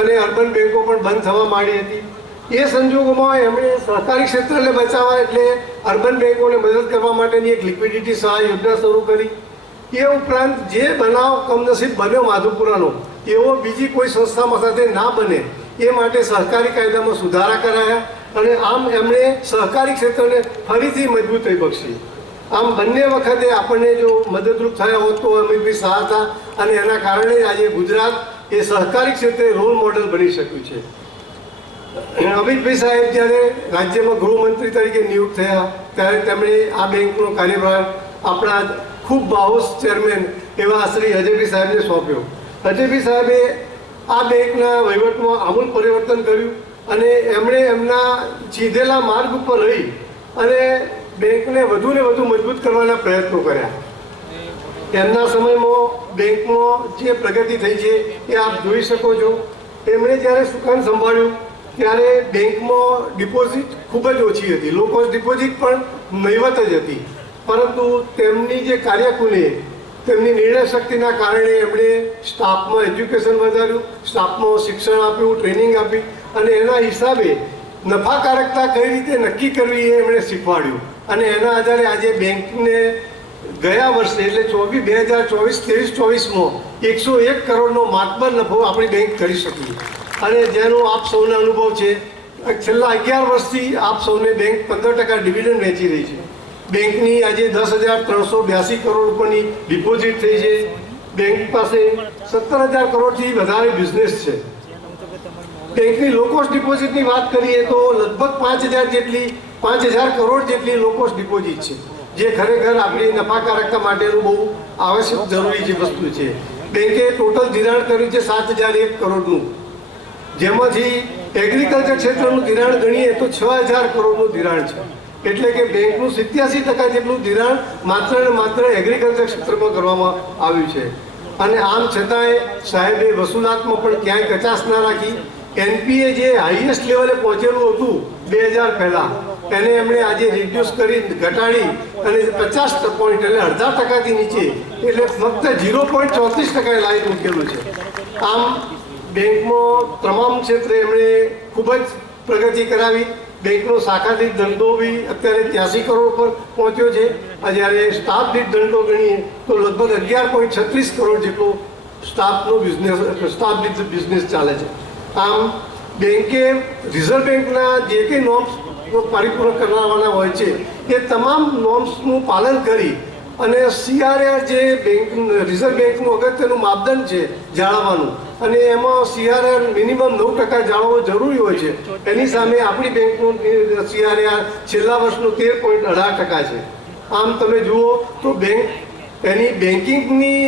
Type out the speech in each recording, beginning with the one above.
અને અર્બન બેન્કો પણ બંધ થવા માંડી હતી. એ સંજોગોમાં એમણે સહકારી ક્ષેત્રને બચાવવા એટલે અર્બન બેન્કોને મદદ કરવા માટેની એક લિક્વિડિટી સહાય યોજના શરૂ કરી. એ ઉપરાંત જે બનાવ કમનસીબ બન્યો માધુપુરાનો એવો બીજી કોઈ સંસ્થામાં સાથે ના બને એ માટે સહકારી કાયદામાં સુધારા કરાયા અને આમ એમણે સહકારી ક્ષેત્રને ફરીથી મજબૂતાઈ બક્ષી. આમ બંને વખતે આપણને જો મદદરૂપ થયા હોત તો અમિતભાઈ શાહ હતા અને એના કારણે આજે ગુજરાત એ સહકારી ક્ષેત્રે રોલ મોડેલ બની શક્યું છે. અમિતભાઈ સાહેબ જ્યારે રાજ્યમાં ગૃહમંત્રી તરીકે નિયુક્ત થયા ત્યારે તેમણે આ બેંકનો કાર્યભાર આપણા ખૂબ બાહોશ ચેરમેન એવા શ્રી અજયભાઈ સાહેબને સોંપ્યો. અજયભાઈ સાહેબે આ બેંકના વહીવટમાં આમૂલ પરિવર્તન કર્યું અને એમણે એમના ચીધેલા માર્ગ ઉપર રહી અને બેંકને વધુ ને વધુ મજબૂત કરવાના પ્રયત્નો કર્યા. એમના સમયમાં બેંકમાં જે પ્રગતિ થઈ છે એ આપ જોઈ શકો છો. એમણે જ્યારે સુકાન સંભાળ્યું ત્યારે બેંકમાં ડિપોઝિટ ખૂબ જ ઓછી હતી, લો કોસ્ટ ડિપોઝિટ પણ નહીવત જ હતી. પરંતુ તેમની જે કાર્યકુને તેમની નિર્ણય શક્તિના કારણે એમણે સ્ટાફમાં એજ્યુકેશન વધાર્યું, સ્ટાફમાં શિક્ષણ આપ્યું, ટ્રેનિંગ આપી અને એના હિસાબે નફાકારકતા કઈ રીતે નક્કી કરવી એ એમણે શીખવાડ્યું અને એના આધારે આજે બેંકને ગયા વર્ષે એટલે 2024-23-24માં 101 કરોડનો માતબર નફો આપણી બેંક કરી શકી અને જેનો આપ સૌનો અનુભવ છે. છેલ્લા 11 વર્ષથી આપ સૌને બેંક 15% ડિવિડન્ડ વેચી રહી છે. બેંકની આજે 10,382 કરોડ રૂપિયાની ડિપોઝિટ થઈ છે. બેંક પાસે 17,000 કરોડથી વધારે બિઝનેસ છે. બેંકની લો કોસ્ટ ડિપોઝિટની વાત કરીએ તો લગભગ 5,000 કરોડ જેટલી લો કોસ્ટ ડિપોઝિટ છે, જે ખરેખર આપણી નફાકારકતા માટેનું બહુ આવશ્યક જરૂરી જે વસ્તુ છે. બેંકે ટોટલ ધિરાણ કર્યું છે 7,001 કરોડનું, જેમાંથી એગ્રીકલ્ચર ક્ષેત્રનું ધિરાણ ગણીએ તો 6,000 કરોડનું ધિરાણ છે. એટલે કે બેંકનું 87% જેટલું ધિરાણ માત્ર ને માત્ર એગ્રીકલ્ચર ક્ષેત્રમાં કરવામાં આવ્યું છે. અને આમ છતાંય સાહેબે વસૂલાતમાં પણ ક્યાંય કચાશ ના રાખી. એનપીએ જે હાઈએસ્ટ લેવલે પહોંચેલું હતું 2000 પહેલાં એને એમણે આજે રિડ્યુસ કરી ઘટાડી અને 50 પોઈન્ટ એટલે અડધા ટકાથી નીચે એટલે ફક્ત 0.34% લાવી મૂકેલું છે. આમ બેંકમાં તમામ ક્ષેત્રે એમણે ખૂબ જ પ્રગતિ કરાવી. બેંકનો શાખા દીઠ ધંધો બી અત્યારે 83 કરોડ પર પહોંચ્યો છે. જ્યારે સ્ટાફ દીઠ ધંધો ગણીએ તો લગભગ 11.36 કરોડ જેટલો સ્ટાફ દીઠ બિઝનેસ ચાલે છે. આમ બેંકે રિઝર્વ બેંકના જે કંઈ નોર્મ્સ પરિપૂર્ણ કરવાના હોય છે એ તમામ નોર્મ્સનું પાલન કરી અને CRR જે બેંક રિઝર્વ બેંકનું અગત્યનું માપદંડ છે જાળવવાનું અને એમાં CRR મિનિમમ 9% જાળવવો જરૂરી હોય છે. એની સામે આપણી બેંકનું CRR છેલ્લા વર્ષનું 13.18% છે. આમ તમે જુઓ તો બેંક એની બેન્કિંગની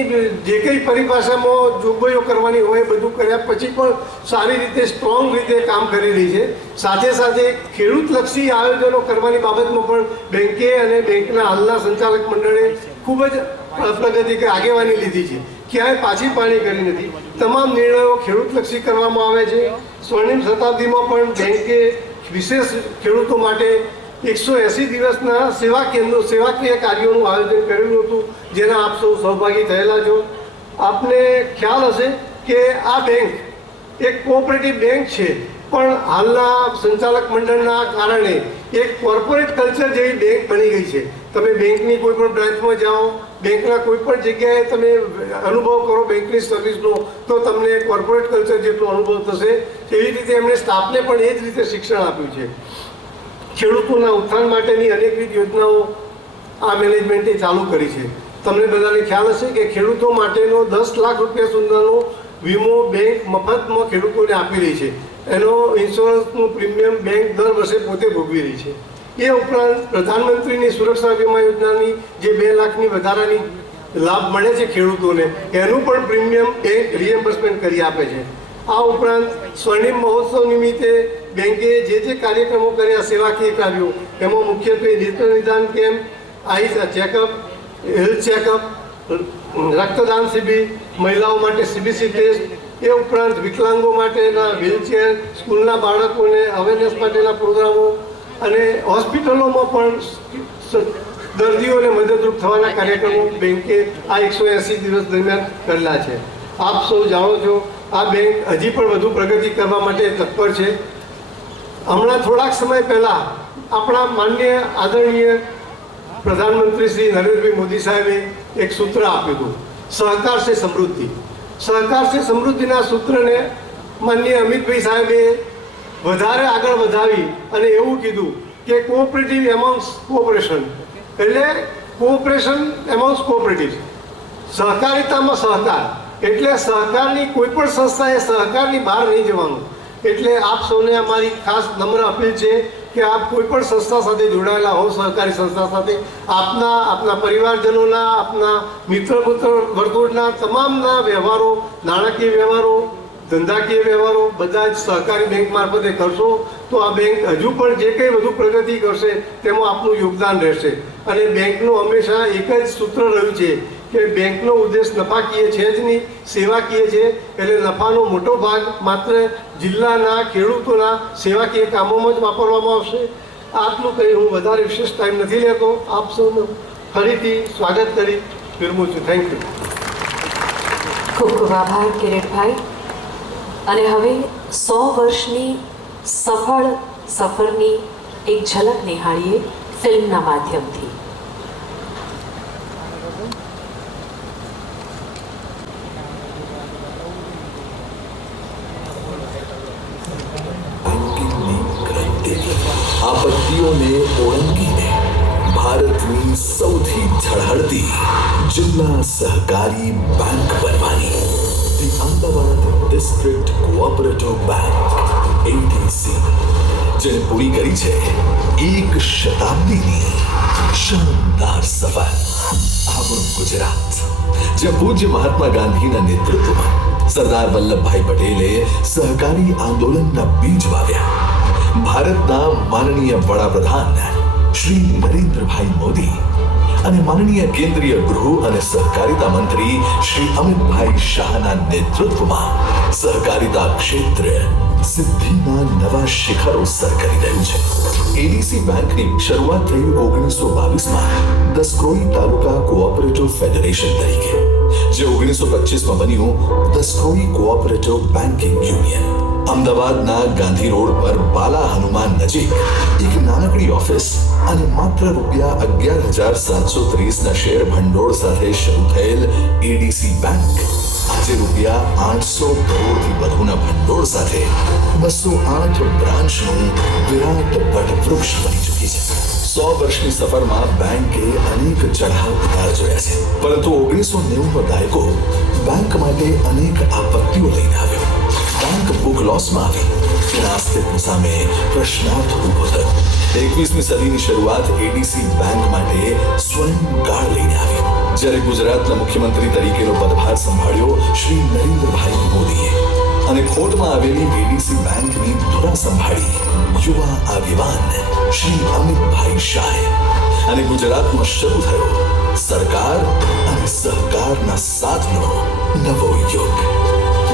જે કંઈ પરિભાષામાં જોગવાઈઓ કરવાની હોય બધું કર્યા પછી પણ સારી રીતે સ્ટ્રોંગ રીતે કામ કરી રહી છે. સાથે સાથે ખેડૂતલક્ષી આયોજનો કરવાની બાબતમાં પણ બેંકે અને બેંકના હાલના સંચાલક મંડળે ખૂબ જ પ્રગતિ આગેવાની લીધી છે. ક્યાંય પાછી પાણી કરી નથી. તમામ નિર્ણયો ખેડૂતલક્ષી કરવામાં આવે છે. સ્વર્ણિમ શતાબ્દીમાં પણ બેંકે વિશેષ ખેડૂતો માટે 180 દિવસના સેવાકીય કાર્યોનું આયોજન કરેલું હતું, જેના આપ સૌ સહભાગી થયેલા છો. આપને ખ્યાલ હશે કે આ બેંક એક કોઓપરેટિવ બેંક છે, પણ હાલના સંચાલક મંડળના કારણે એક કોર્પોરેટ કલ્ચર જેવી બેંક બની ગઈ છે. તમે બેંકની કોઈ પણ બ્રાન્ચમાં જાઓ, બેંકના કોઈ પણ જગ્યાએ તમે અનુભવ કરો બેંકની સર્વિસનો તો તમને કોર્પોરેટ કલ્ચર જેટલો અનુભવ થશે. એવી રીતે એમણે સ્ટાફને પણ એ જ રીતે શિક્ષણ આપ્યું છે. ખેડૂતોના ઉત્થાન માટેની અનેકવિધ યોજનાઓ આ મેનેજમેન્ટે ચાલુ કરી છે. તમને બધાને ખ્યાલ હશે કે ખેડૂતો માટેનો 10 લાખ રૂપિયા સુધીનો વીમો બેંક મફતમાં ખેડૂતોને આપી રહી છે. એનો ઇન્સ્યોરન્સનું પ્રીમિયમ બેંક દર વર્ષે પોતે ભોગવી રહી છે. એ ઉપરાંત પ્રધાનમંત્રીની સુરક્ષા વીમા યોજનાની જે 2 લાખની વધારાની લાભ મળે છે ખેડૂતોને, એનું પણ પ્રીમિયમ બેંક રિએમ્બર્સમેન્ટ કરી આપે છે. આ ઉપરાંત સ્વર્ણિમ મહોત્સવ નિમિત્તે બેંકે જે કાર્યક્રમો કર્યા સેવાકીય કાર્યો, એમાં મુખ્યત્વે નેત્ર નિદાન કેમ્પ, આઈ ચેકઅપ, હેલ્થ ચેકઅપ, રક્તદાન શિબિર, મહિલાઓ માટે CBC ટેસ્ટ, એ ઉપરાંત વિકલાંગો માટેના વ્હીલચેર, સ્કૂલના બાળકોને અવેરનેસ માટેના પ્રોગ્રામો અને હોસ્પિટલોમાં પણ દર્દીઓને મદદરૂપ થવાના કાર્યક્રમો બેંકે આ 180 દિવસ દરમિયાન કરેલા છે. આપ સૌ જાણો છો આ બેંક હજી પણ વધુ પ્રગતિ કરવા માટે તત્પર છે. હમણાં થોડાક સમય પહેલાં આપણા માનનીય આદરણીય પ્રધાનમંત્રી શ્રી નરેન્દ્રભાઈ મોદી સાહેબે એક સૂત્ર આપ્યું હતું, સહકાર સે સમૃદ્ધિ. સહકાર સે સમૃદ્ધિના સૂત્રને માનનીય અમિતભાઈ સાહેબે વધારે આગળ વધાવી અને એવું કીધું કે કોઓપરેટિવ એમોંગ્સ કોઓપરેશન, એટલે કોઓપરેશન એમોંગ્સ કોઓપરેટિવ, સહકારિતામાં સહકાર. એટલે સહકારની કોઈ પણ સંસ્થાએ સહકારની બહાર નહીં જવાનું. એટલે આપ સૌને અમારી ખાસ નમ્ર અપીલ છે કે આપ કોઈ પણ સંસ્થા સાથે જોડાયેલા હો, સહકારી સંસ્થા સાથે, આપના પરિવારજનોના, આપના મિત્ર વર્તુળના તમામના વ્યવહારો, નાણાકીય વ્યવહારો, ધંધાકીય વ્યવહારો બધા જ સહકારી બેંક મારફતે કરશો તો આ બેંક હજુ પણ જે કંઈ વધુ પ્રગતિ કરશે તેમાં આપનું યોગદાન રહેશે. અને બેંકનું હંમેશા એક જ સૂત્ર રહ્યું છે કે બેંકનો ઉદ્દેશ નફાકીય છે જ નહીં, સેવાકીય છે. એટલે નફાનો મોટો ભાગ માત્ર જિલ્લાના ખેડૂતોના સેવાકીય કામોમાં જ વાપરવામાં આવશે. આટલું કંઈ હું વધારે વિશેષ ટાઈમ નથી લેતો. આપ સૌનું ફરીથી સ્વાગત કરી વિરમું છું. Thank you. ખૂબ ખૂબ આભાર કિરીટભાઈ. અને હવે 100 વર્ષની સફળ સફરની એક ઝલક નિહાળીએ ફિલ્મના માધ્યમથી. આપત્તિઓને ઓળંગીને ભારતની સૌથી ઝળહળતી જિલ્લા સહકારી બેંક બનવાની the Ahmedabad district cooperative bank ADC, જેણે પૂરી કરી છે 1 શતાબ્દીની શાનદાર સફર. આપણું ગુજરાત, જ્યાં પૂજ્ય મહાત્મા ગાંધીના નેતૃત્વમાં સરદાર વલ્લભભાઈ પટેલે સહકારી આંદોલનના બીજ વાવ્યા. ભારતના માનનીય વડાપ્રધાન શ્રી નરેન્દ્રભાઈ મોદી અને માનનીય કેન્દ્રીય ગૃહ અને સહકારિતા મંત્રી શ્રી અમિતભાઈ શાહના નેતૃત્વમાં સહકારિતા ક્ષેત્ર સિદ્ધિના નવા શિખરો સર કરી રહ્યું છે. એડીસી બેંકની શરૂઆત થઈ 1922માં દસક્રોઈ તાલુકા કોઓપરેટિવ ફેડરેશન તરીકે, જે 1925માં બન્યું દસક્રોઈ કોઓપરેટિવ બેન્કિંગ યુનિયન. અમદાવાદના ગાંધી રોડ પર બાલા હનુમાન નજીક એક નાનકડી ઓફિસ અને માત્ર ₹11,730 ના શેર ભંડોળ સાથે શરૂ થયેલ એડીસી બેંક આજે ₹800 કરોડથી વધુના ભંડોળ સાથે 208 બ્રાન્ચનું વિરાટ વટવૃક્ષ બની ચૂકી છે. 100 વર્ષની સફરમાં બેંકે અનેક ચઢાવ ઉતાર જોયા છે, પરંતુ 1990નો દાયકો બેંક માટે અનેક આપત્તિઓ લઈને આવ્યો. બેંક બુક લોસમાં આવી, તેના અસ્તિત્વ સામે પ્રશ્નાર્થ ઊભો થયો. 21મી સદીની શરૂઆત એડીસી બેંક માટે સ્વર્ણકાળ લઈને આવી, જ્યારે ગુજરાતના મુખ્યમંત્રી તરીકેનો પદભાર સંભાળ્યો શ્રી નરેન્દ્રભાઈ મોદીએ અને ખોટમાં આવેલી એડીસી બેંકની ધુરા સંભાળી યુવા આગેવાન શ્રી અમિતભાઈ શાહે. અને ગુજરાતમાં શરૂ થયો સરકાર અને સહકારના સાથનો નવો યુગ.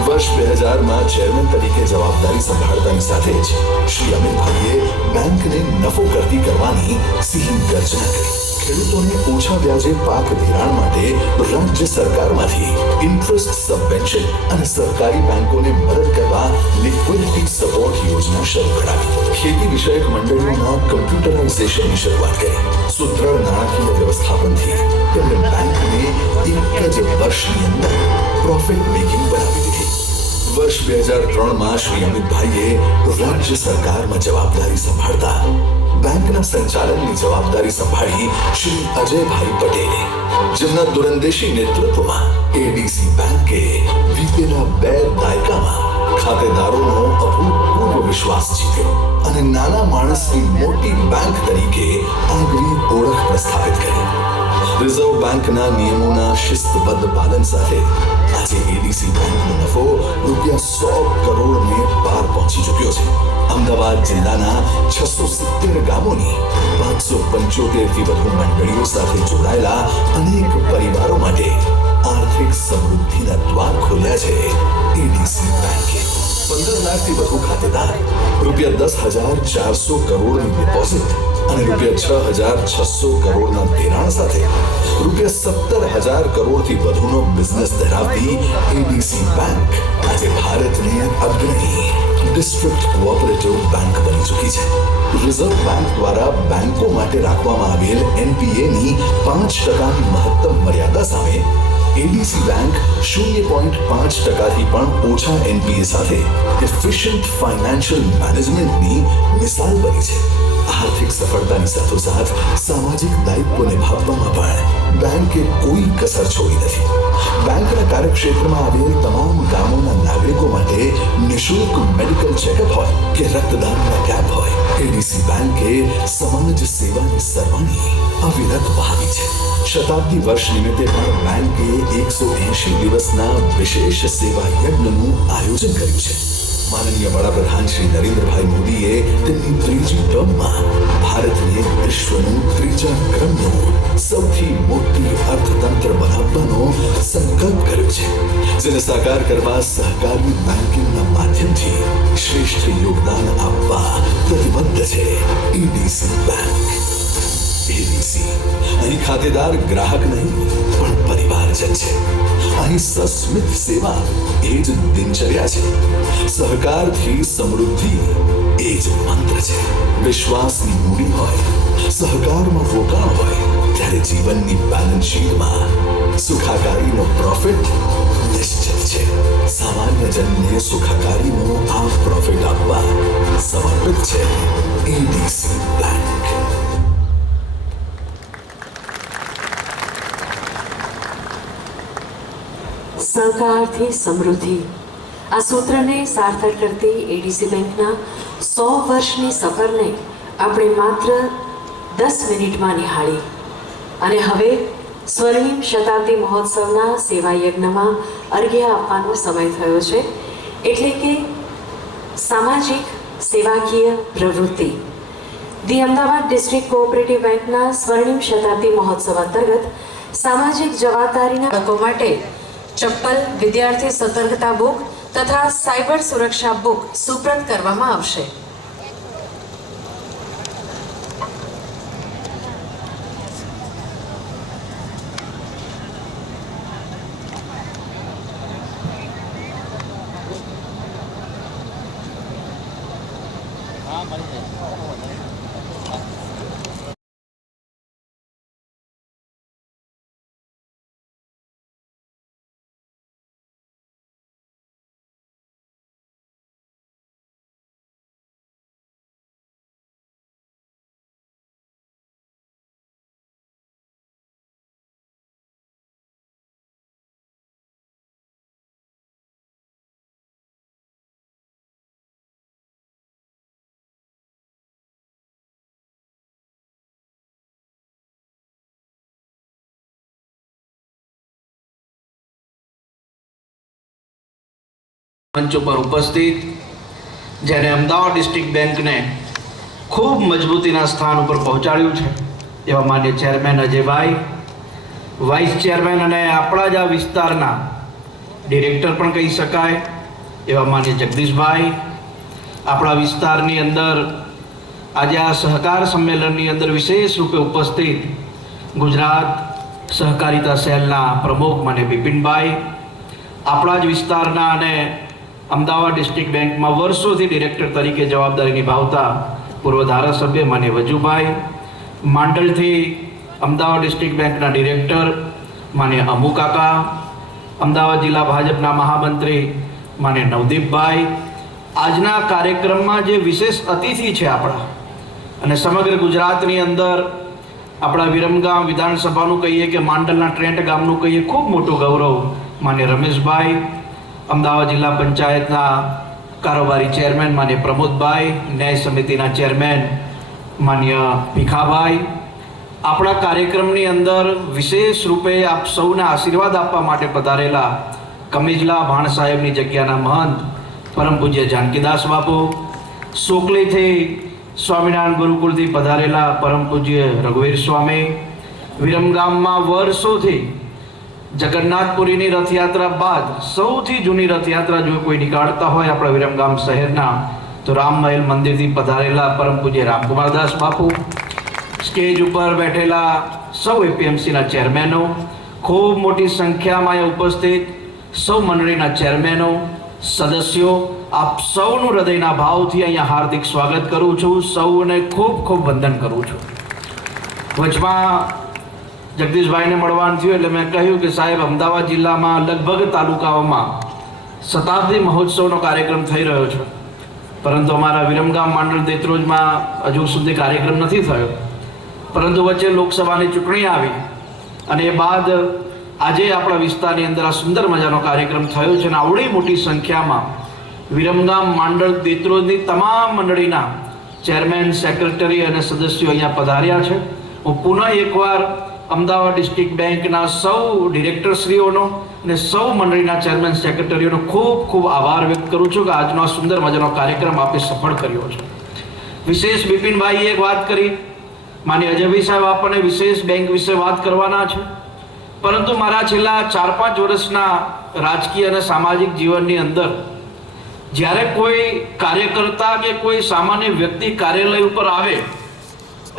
વર્ષ 2000માં ચેરમેન તરીકે જવાબદારી સંભાળતાની સાથે જ શ્રી અમિતભાઈએ બેંકને નફો કરતી કરવાની સિંહ ગર્જના કરી. ખેડૂતોને ઓછા વ્યાજે પાક ધિરાણ માટે રાજ્ય સરકારમાંથી ઇન્ટરેસ્ટ સબવેન્શન અને સરકારી બેંકોને મદદ કરવા લિક્વિડિટી સપોર્ટ યોજના શરૂ કરાવી. ખેતી વિષયક મંડળીઓના કમ્પ્યુટરાઇઝેશનની શરૂઆત કરી. સુદ્રઢ નાણાકીય વ્યવસ્થાપનથી તેમણે બેંકને એક જ વર્ષની અંદર પ્રોફિટ મેકિંગ બનાવી દીધી. વર્ષ 2003માં શ્રી અમિતભાઈએ રાજ્ય સરકારમાં જવાબદારી સંભાળતા બેંકના સંચાલનની જવાબદારી સંભાળી શ્રી અજયભાઈ પટેલે, જેમના દૂરંદેશી નેતૃત્વમાં એડીસી બેંકે વીતેલા 2 દાયકામાં ખાતેદારોનો અભૂતપૂર્વ વિશ્વાસ જીત્યો અને નાના માણસની મોટી બેંક તરીકે આગવી ઓળખ પ્રસ્થાપિત કરી. રિઝર્વ બેંકના નિયમોના શિસ્તબદ્ધ પાલન સાથે આજે એડીસી બેંકનો નફો ₹100 કરોડને પાર પહોંચી ચૂક્યો છે. અમદાવાદ જિલ્લાના 670 ગામોની 575થી વધુ મંડળીઓ સાથે જોડાયેલા અનેક પરિવારો માટે આર્થિક સમૃદ્ધિના દ્વાર ખોલ્યા છે એડીસી બેંકે. 15 50,000થી વધુ ખાતેદાર, ₹10,400 કરોડની ડિપોઝિટ અને ₹6,600 કરોડના ધિરાણ સાથે ₹17,000 કરોડથી વધુનો બિઝનેસ ધરાવતી એડીસી બેંક આજે ભારતની અગ્રણી ડિસ્ટ્રિક્ટ કોઓપરેટિવ બેંક બની ચૂકી છે. રિઝર્વ બેંક દ્વારા બેંકો માટે રાખવામાં આવેલ એનપીએની 5%ની મહત્તમ મર્યાદા સામે એડીસી બેંક 0.5%થી પણ ઓછા એનપીએ સાથે એફિશિયન્ટ ફાઇનાન્શિયલ મેનેજમેન્ટની મિસાલ બની છે. આર્થિક સફળતાની સાથોસાથ સામાજિક દાયિત્વ નિભાવવામાં પણ બેંકે કોઈ કસર છોડી નથી. બેંકના કાર્યક્ષેત્રમાં આવેલ તમામ ગામોના નાગરિકો માટે નિઃશુલ્ક મેડિકલ ચેકઅપ હોય કે રક્તદાનના કેમ્પ હોય, એડીસી બેંકે સમાજ સેવાની સરવાણી અવિરત વહાવી છે. શતાબ્દી વર્ષ નિમિત્તે પણ બેંકે 180 દિવસના વિશેષ સેવા યજ્ઞનું આયોજન કર્યું છે. માનનીય વડાપ્રધાન શ્રી નરેન્દ્રભાઈ મોદીએ તેમની ત્રીજી ટર્મમાં ભારતને વિશ્વનું ત્રીજા ક્રમનું સૌથી મોટી અર્થતંત્ર બનાવવાનો સંકલ્પ કર્યો છે, જેને સાકાર કરવા સહકારી બેન્કિંગના માધ્યમથી શ્રેષ્ઠ યોગદાન આપવા પ્રતિબદ્ધ છે એડીસી બેંક. એડીસી અહીં ખાતેદાર ગ્રાહક નહીં પણ પરિવારજન છે. અહીં સસ્મિત સેવા એ જ દિનચર્યા છે. સહકારથી સમૃદ્ધિ એ જ મંત્ર છે. વિશ્વાસની મૂડી હોય, સહકારમાં રોકાણ હોય, ત્યારે જીવનની બેલેન્સ શીટમાં સુખાકારીનો પ્રોફિટ નિશ્ચિત છે. સામાન્ય જનને સુખાકારીનો આ પ્રોફિટ આપવા સમર્પિત છે એડીસી બેંક. સહકારથી સમૃદ્ધિ, આ સૂત્રને સાર્થક કરતી એડીસી બેંકના 100 વર્ષની સફરને આપણે માત્ર 10 મિનિટમાં નિહાળી અને હવે સ્વર્ણિમ શતાબ્દી મહોત્સવના સેવા યજ્ઞમાં અર્ઘ્ય આપવાનો સમય થયો છે. એટલે કે સામાજિક સેવાકીય પ્રવૃત્તિ. ધી અમદાવાદ ડિસ્ટ્રિક્ટ કોઓપરેટિવ બેંકના સ્વર્ણિમ શતાબ્દી મહોત્સવ અંતર્ગત સામાજિક જવાબદારીના લોકો માટે ચપ્પલ, વિદ્યાર્થી સતર્કતા બુક તથા સાયબર સુરક્ષા બુક સુપ્રત કરવામાં આવશે. મંચ ઉપર ઉપસ્થિત, જેને અમદાવાદ ડિસ્ટ્રિક્ટ બેંકને ખૂબ મજબૂતીના સ્થાન ઉપર પહોંચાડ્યું છે, એવા માન્ય ચેરમેન અજયભાઈ, વાઇસ ચેરમેન અને આપણા જ આ વિસ્તારના ડિરેક્ટર પણ કહી શકાય એવા માન્ય જગદીશભાઈ, આપણા વિસ્તારની અંદર આજે આ સહકાર સંમેલનની અંદર વિશેષ રૂપે ઉપસ્થિત ગુજરાત સહકારિતા સેલના પ્રમુખ માન્ય બિપિનભાઈ, આપણા જ વિસ્તારના અને અમદાવાદ ડિસ્ટ્રિક્ટ બેંકમાં વર્ષોથી ડિરેક્ટર તરીકે જવાબદારી નિભાવતા પૂર્વ ધારાસભ્ય માન્ય વજુભાઈ, માંડલથી અમદાવાદ ડિસ્ટ્રિક્ટ બેંકના ડિરેક્ટર માન્ય અમુ કાકા, અમદાવાદ જિલ્લા ભાજપના મહામંત્રી માન્ય નવદીપભાઈ, આજના કાર્યક્રમમાં જે વિશેષ અતિથિ છે આપણા અને સમગ્ર ગુજરાતની અંદર આપણા વિરમગામ વિધાનસભાનું કહીએ કે માંડલના ટ્રેન્ટ ગામનું કહીએ ખૂબ મોટું ગૌરવ માન્ય રમેશભાઈ, અમદાવાદ જિલ્લા પંચાયતના કારોબારી ચેરમેન માન્ય પ્રમોદભાઈ, ન્યાય સમિતિના ચેરમેન માન્ય ભીખાભાઈ, આપણા કાર્યક્રમની અંદર વિશેષ રૂપે આપ સૌના આશીર્વાદ આપવા માટે પધારેલા કમિજલા ભાણ સાહેબની જગ્યાના મહંત પરમ પૂજ્ય જાનકીદાસ બાપુ, સોકલીથી સ્વામિનારાયણ ગુરુકુળથી પધારેલા પરમ પૂજ્ય રઘુવીર સ્વામી, વિરમગામમાં વર્ષોથી જગન્નાથપુરીની રથયાત્રા બાદ સૌથી જૂની રથયાત્રા જો કોઈ નીકાળતા હોય આપણા વિરમગામ શહેરના, તો રામમહેલ મંદિરથી પધારેલા પરમ પૂજ્ય રામકુમારદાસ બાપુ, સ્ટેજ ઉપર બેઠેલા સૌ એપીએમસીના ચેરમેનો, ખૂબ મોટી સંખ્યામાં અહીંયા ઉપસ્થિત સૌ મંડળીના ચેરમેનો, સદસ્યો, આપ સૌનું હૃદયના ભાવથી અહીંયા હાર્દિક સ્વાગત કરું છું. સૌને ખૂબ ખૂબ વંદન કરું છું. વચમાં જગદીશભાઈને મળવાનું થયું એટલે મેં કહ્યું કે સાહેબ, અમદાવાદ જિલ્લામાં લગભગ તાલુકાઓમાં શતાબ્દી મહોત્સવનો કાર્યક્રમ થઈ રહ્યો છે, પરંતુ અમારા વિરમગામ મંડળ દેત્રોજમાં હજુ સુધી કાર્યક્રમ નથી થયો. પરંતુ વચ્ચે લોકસભાની ચૂંટણી આવી અને એ બાદ આજે આપણા વિસ્તારની અંદર આ સુંદર મજાનો કાર્યક્રમ થયો છે અને આવડી મોટી સંખ્યામાં વિરમગામ મંડળ દેત્રોજની તમામ મંડળીના ચેરમેન, સેક્રેટરી અને સદસ્યો અહીંયા પધાર્યા છે. હું પુનઃ એકવાર અમદાવાદ ડિસ્ટ્રિક્ટ બેંકના સૌ ડિરેક્ટરશ્રીઓનો અને સૌ મંડળીના ચેરમેન, સેક્રેટરીઓનો ખૂબ ખૂબ આભાર વ્યક્ત કરું છું કે આજનો આ સુંદર મજાનો કાર્યક્રમ આપે સફળ કર્યો છે. વિશેષ બિપિનભાઈએ એક વાત કરી, માનીય અજયભાઈ સાહેબ આપણને વિશેષ બેંક વિશે વાત કરવાના છે, પરંતુ મારા છેલ્લા 4-5 વર્ષના રાજકીય અને સામાજિક જીવનની અંદર જ્યારે કોઈ કાર્યકર્તા કે કોઈ સામાન્ય વ્યક્તિ કાર્યાલય ઉપર આવે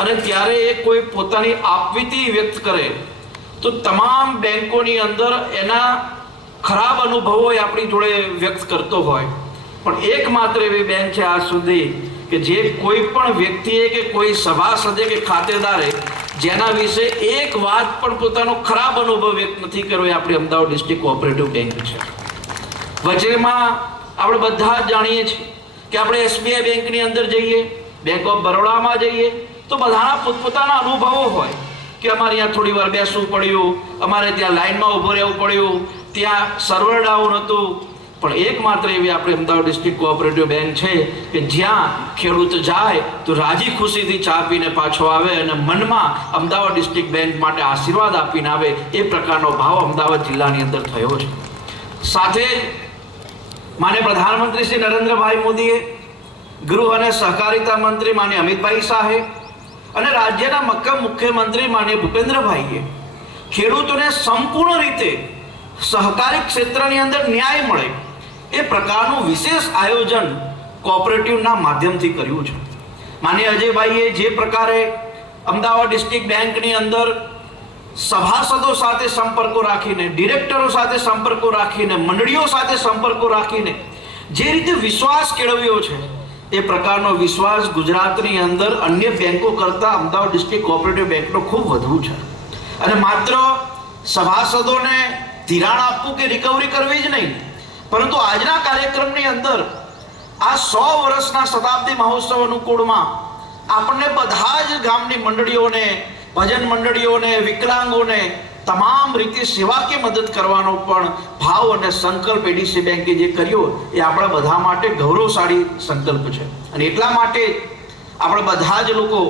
અને ત્યારે એ કોઈ પોતાની આપવીતી વ્યક્ત કરે તો તમામ બેંકોની અંદર એના ખરાબ અનુભવો એ આપણી જોડે વ્યક્ત કરતો હોય, પણ એકમાત્ર એવી બેંક છે આજ સુધી કે જે કોઈ પણ વ્યક્તિએ કે કોઈ સભાસદે કે ખાતેદારે જેના વિશે એક વાત પણ પોતાનો ખરાબ અનુભવ વ્યક્ત નથી કર્યો, એ આપણી અમદાવાદ ડિસ્ટ્રિક્ટ કોઓપરેટિવ બેંક છે. વચ્ચેમાં આપણે બધા જ જાણીએ છીએ કે આપણે એસબીઆઈ બેંકની અંદર જઈએ, બેંક ઓફ બરોડામાં જઈએ તો બધાના પોતપોતાના અનુભવો હોય કે અમારે અહીંયા થોડી વાર બેસવું પડ્યું, અમારે ત્યાં લાઈનમાં ઊભું રહેવું પડ્યું, ત્યાં સર્વર ડાઉન હતું. પણ એકમાત્ર એવી આપણે અમદાવાદ ડિસ્ટ્રિક્ટ કોઓપરેટિવ બેંક છે કે જ્યાં ખેડૂત જાય તો રાજી ખુશીથી ચા પીને પાછો આવે અને મનમાં અમદાવાદ ડિસ્ટ્રિક્ટ બેંક માટે આશીર્વાદ આપીને આવે, એ પ્રકારનો ભાવ અમદાવાદ જિલ્લાની અંદર થયો છે. સાથે માન્ય પ્રધાનમંત્રી શ્રી નરેન્દ્રભાઈ મોદીએ, ગૃહ અને સહકારિતા મંત્રી માન્ય અમિતભાઈ શાહે અને રાજ્યના મક્કમ મુખ્યમંત્રી માન્ય ભૂપેન્દ્રભાઈએ ખેડૂતોને સંપૂર્ણ રીતે સહકારી ક્ષેત્રની અંદર ન્યાય મળે એ પ્રકારનું વિશેષ આયોજન કોઓપરેટિવના માધ્યમથી કર્યું છે. માનીય અજયભાઈએ જે પ્રકારે અમદાવાદ ડિસ્ટ્રિક્ટ બેંકની અંદર સભાસદો સાથે સંપર્કો રાખીને, ડિરેક્ટરો સાથે સંપર્કો રાખીને, મંડળીઓ સાથે સંપર્કો રાખીને જે રીતે વિશ્વાસ કેળવ્યો છે, એ પ્રકારનો વિશ્વાસ ગુજરાતની અંદર અન્ય બેંકો કરતાં અમદાવાદ ડિસ્ટ્રિક્ટ કોઓપરેટિવ બેંકનો ખૂબ વધુ છે. અને માત્ર સભાસદોને ધિરાણ આપવું કે રિકવરી કરવી જ નહીં, પરંતુ આજના કાર્યક્રમની અંદર આ 100 વર્ષના શતાબ્દી મહોત્સવ અનુકૂળમાં આપણને બધા જ ગામની મંડળીઓને, ભજન મંડળીઓને, વિકલાંગોને તમામ રીતે સેવાકીય મદદ કરવાનો પણ ભાવ અને સંકલ્પ એડીસી બેંકે જે કર્યો એ આપણા બધા માટે ગૌરવશાળી સંકલ્પ છે. અને એટલા માટે આપણે બધા જ લોકો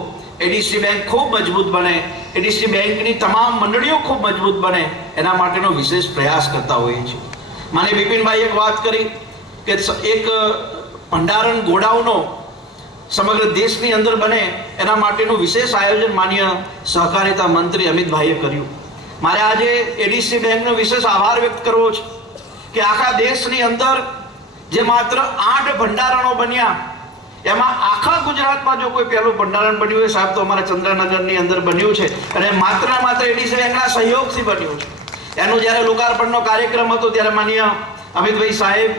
એડીસી બેંક ખૂબ મજબૂત બને, એડીસી બેંકની તમામ મંડળીઓ ખૂબ મજબૂત બને, એના માટેનો વિશેષ પ્રયાસ કરતા હોઈએ છીએ. માન્ય બિપિનભાઈ એક વાત કરી કે એક ભંડારણ ગોડાઉનો સમગ્ર દેશની અંદર બને એના માટેનું વિશેષ આયોજન માન્ય સહકારિતા મંત્રી અમિતભાઈએ કર્યું. મારે આજે એડીસી બેંકનો વિશેષ આભાર વ્યક્ત કરવો છે કે આખા દેશની અંદર જે માત્ર 8 ભંડારણો બન્યા, એમાં આખા ગુજરાતમાં જો કોઈ પહેલું ભંડારણ બન્યું હોય સાહેબ તો અમારા ચંદ્રનગરની અંદર બન્યું છે, અને માત્ર એડીસી બેંકના સહયોગથી બન્યું છે. એનો જ્યારે લોકાર્પણનો કાર્યક્રમ હતો ત્યારે માનીય અમિતભાઈ સાહેબ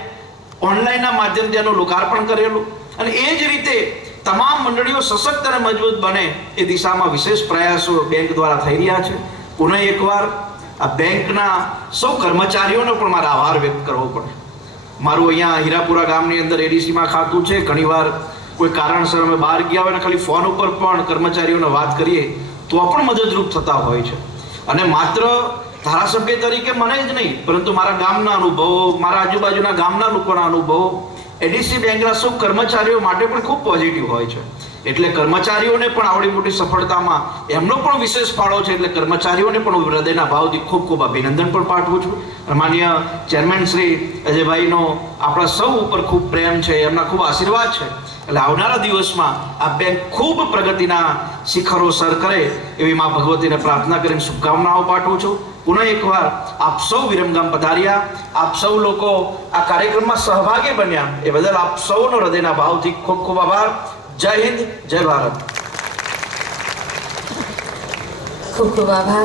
ઓનલાઈનના માધ્યમથી એનું લોકાર્પણ કરેલું. અને એ જ રીતે તમામ મંડળીઓ સશક્ત અને મજબૂત બને એ દિશામાં વિશેષ પ્રયાસો બેંક દ્વારા થઈ રહ્યા છે. પુનઃ એકવાર આ બેંકના સૌ કર્મચારીઓનો પણ મારે આભાર વ્યક્ત કરવો પડે. મારું અહીંયા હીરાપુરા ગામની અંદર એડીસીમાં ખાતું છે. ઘણીવાર કોઈ કારણસર અમે બહાર ગયા હોય ને ખાલી ફોન ઉપર પણ કર્મચારીઓને વાત કરીએ તો પણ મદદરૂપ થતા હોય છે. અને માત્ર ધારાસભ્ય તરીકે મને જ નહીં, પરંતુ મારા ગામના અનુભવો, મારા આજુબાજુના ગામના લોકોના અનુભવો એડીસી બેંકના સૌ કર્મચારીઓ માટે પણ ખૂબ પોઝિટિવ હોય છે. એટલે કર્મચારીઓને પણ આવડી મોટી સફળતામાં એમનો પણ વિશેષ ફાળો છે. એટલે કર્મચારીઓને પણ હું હૃદયના ભાવથી ખૂબ ખૂબ અભિનંદન પણ પાઠવું છું. માન્ય ચેરમેન શ્રી અજયભાઈનો આપણા સૌ ઉપર ખૂબ પ્રેમ છે, એમના ખૂબ આશીર્વાદ છે. એટલે આવનારા દિવસમાં આ બેંક ખૂબ પ્રગતિના શિખરો સર કરે એવી મા ભગવતીને પ્રાર્થના કરીને શુભકામનાઓ પાઠવું છું. પુનઃ એકવાર આપ સૌ વિરમગામ પધાર્યા, આપ સૌ લોકો આ કાર્યક્રમમાં સહભાગી બન્યા એ બદલ આપ સૌનો હૃદયના ભાવથી ખૂબ ખૂબ આભાર. જય હિન્દ, જય ભારત. ખૂબ ખૂબ આભાર.